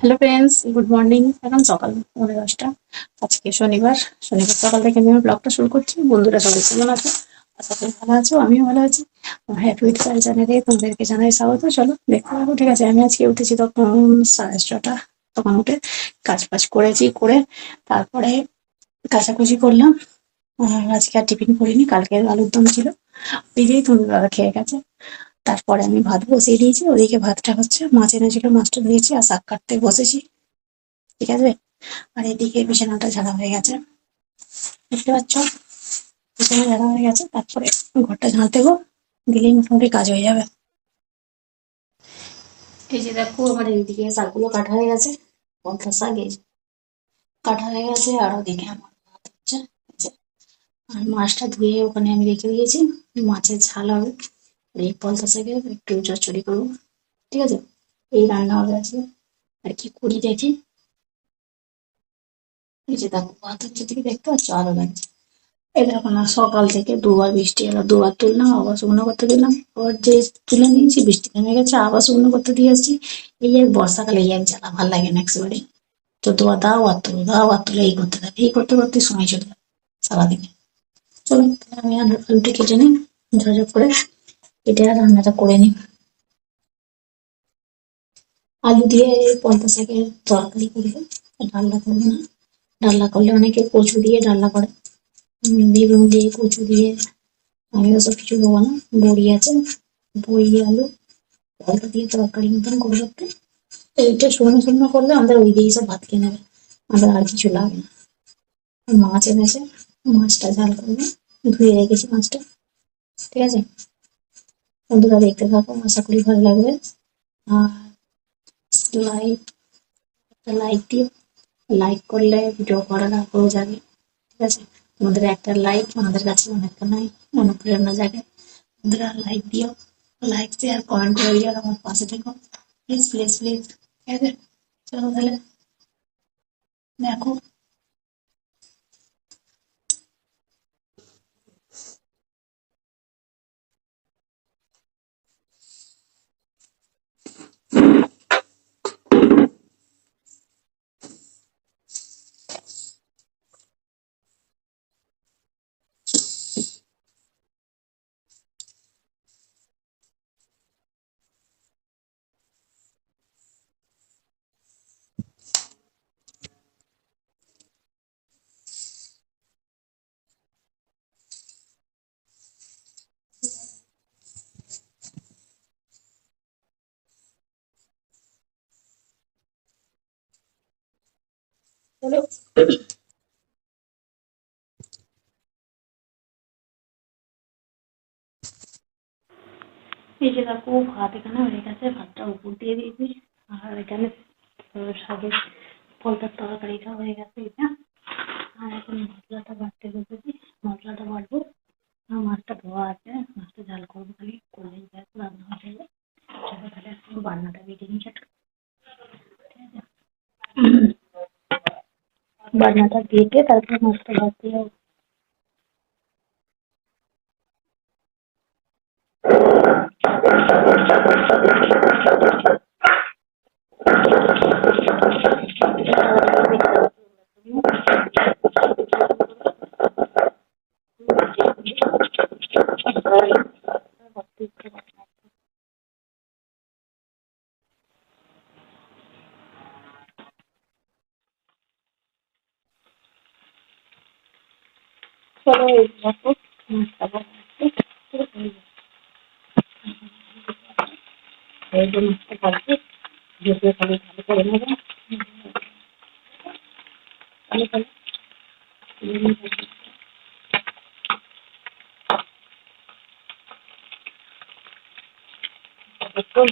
Hello friends, good morning. এখন সকাল 10:30। আজকে শনিবার। শনিবার সকাল থেকে আমি ব্লগটা শুরু করছি। বন্ধুরা সবাই কেমন আছো? আশা করি ভালো আছো, আমিও ভালো আছি। হ্যাপি উইথ ফাইভ চ্যানেলে তোমাদেরকে জানাই স্বাগত। চলো দেখতে পাবো। ঠিক আছে, আমি আজকে উঠেছি তখন 6:30। তখন উঠে কাজ বাজ করেছি, করে তারপরে কাচাকুচি করলাম। আর আজকে আর টিফিন করিনি, কালকে আলুর দম ছিল, ওই দিয়েই তুমি দাদা খেয়ে গেছে। তারপরে আমি ভাত বসিয়ে দিয়েছি, ওদিকে ভাতটা হচ্ছে, মাছ এনেছিল, মাছটা ধুয়েছি আর শাক কাটতে বসেছি। ঠিক আছে। আর এদিকে বিছানাটা ঝাড়া হয়ে গেছে, দেখতে পাচ্ছ, বিছানা ঝাড়া হয়ে গেছে। তারপরে ঘরটা ঝাঁট দেবো, দিলেই মোটামুটি কাজ হয়ে যাবে। এই যে দেখো, আমার এইদিকে শাকগুলো কাটা হয়ে গেছে, পঞ্চাশ শাক এই যে কাটা হয়ে গেছে। আর ওদিকে আমার ভাত হচ্ছে, এই যে। আর মাছটা ধুয়ে ওখানে আমি রেখে দিয়েছি, মাছের ঝাল হবে। আর এই পলতা শাকের একটু চচ্চড়ি করবো। ঠিক আছে, এই রান্না হবে আজকে। আর কি করি দেখি। এই যে দেখো, ভাত হচ্ছে, দিকে দেখতে পাচ্ছ, আলো লাগছে। এই দেখো না, সকাল থেকে দুবার বৃষ্টি এলো, দুবার তুললাম, আবার শুকনো করতে দিলাম, আবার যে তুলে নিয়েছি বৃষ্টি থেমে গেছে, আবার শুকনো করতে দিয়ে আসছি। এই এক বর্ষাকালে এই এক জ্বালা, ভাল লাগে না একেবারে। যতবার দাও আর তুলো, দাও আর তুলো, এই করতে থাকে, এই করতে করতে সময় চলে যায় সারাদিনে। চলো তাহলে আমি আলুটা কেটে নিই, ঝরঝর করে কেটে আর রান্নাটা করে নিই। আলু দিয়ে পলতা শাকের তরকারি করবো, ডালনা করবো না। ডালনা করলে অনেকে কচু দিয়ে ডালনা করে, বেগুন দিয়ে, কচু দিয়ে। আমি ওসব কিছু দেবো না। বড়ি আছে, বড়ি আলু পরোটা দিয়ে তরকারি মতন করে রাখতে। এইটা শুকনো শুকনো করলে আমাদের ওই দিয়েই সব ভাত খেয়ে নেবে, আমাদের আর কিছু লাগে না। আর মাছ এনেছে, মাছটা ঝাল করবো, ধুয়ে রেখেছি মাছটা। ঠিক আছে, বন্ধুরা দেখতে থাকো, আশা করি ভালো লাগবে। আর লাইক, একটা লাইক দিও। লাইক করলে ভিডিও করার আগ্রহ যাবে। ঠিক আছে, তোমাদের একটা লাইক আমাদের কাছে অনেকটা নাই, অনুপ্রেরণা জাগে। বন্ধুরা লাইক দিও, লাইক শেয়ার কমেন্ট করে দিও, আমার পাশে থেকো, প্লিজ প্লিজ প্লিজ। ঠিক আছে, চলো তাহলে দেখো। চলো, এই যে দেখো, ভাত এখানে হয়ে গেছে, ভাতটা উপর দিয়ে দিয়েছি। আর এখানে শাকের পলতার তরকারিটা হয়ে গেছে এটা। আর এখন মশলাটা বাটতে বসেছি, মশলাটা বাটবো। আর মাছটা ধোয়া আছে, মাছটা ঝাল করবো, খালি করলেই ব্যাস, রান্না হয়ে যাবে। চলো তাহলে বান্নাটা বেটে নিই চট। বান্নাটা বেটে তারপর মাছটা ভাজতে যাবো। চলো এই দেখো, মাছটা ভাজছি। এই যে মাছটা ভাজছি, ভেজে খালি ভালো করে নেবো। তাহলে তাহলে দেখো,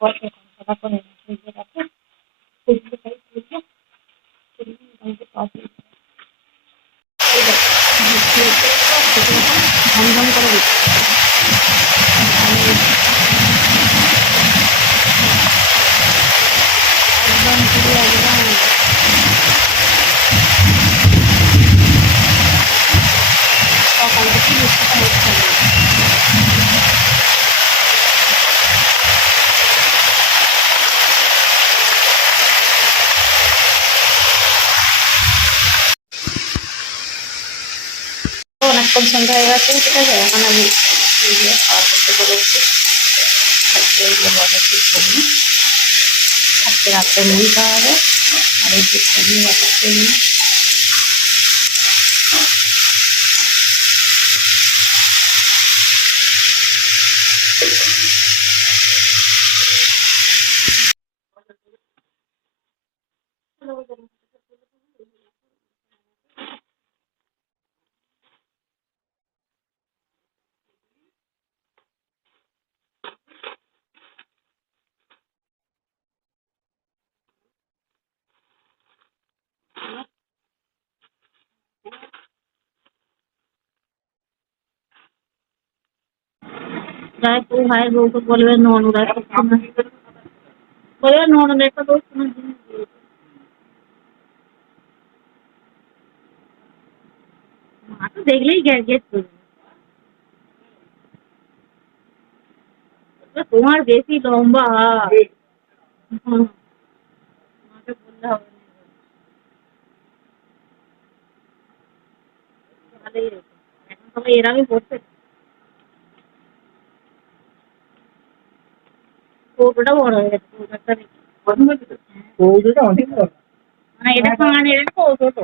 কড়া করে ভেজে রাখো, ভেজে খাই ভেজে ঝমঝম করে দিচ্ছি। অনেকক্ষণ সন্ধ্যা হয়ে গেছে, ঠিক আছে। এখন আমি এই যে খাওয়া করতে বলেছি। আজকে এই যে বাটার চিপ করবো, আজকে রাত্রে মুড়ি খাওয়া হবে। আর এই চিপটা নিয়ে বাটার চিপ নিয়ে যাই বউ ভাইয়ের বউকে বলবে ননদ একটা বলবে ননদ একটা দোষ কোনো জিনিস দিয়েছে। মা তো দেখলেই গ্যাস গ্যাস করবে। তোমার বেশি লম্বা হাত। হুম, মাকে বললে হবে না। ভালোই হয়েছে। এখন সবাই এরমই করছে। কৌটোটা বড় হয়ে গেছে, কৌটোটা দেখি। কৌটোটা অনেক বড়। মানে এটা সমান, এটা কৌটো তো।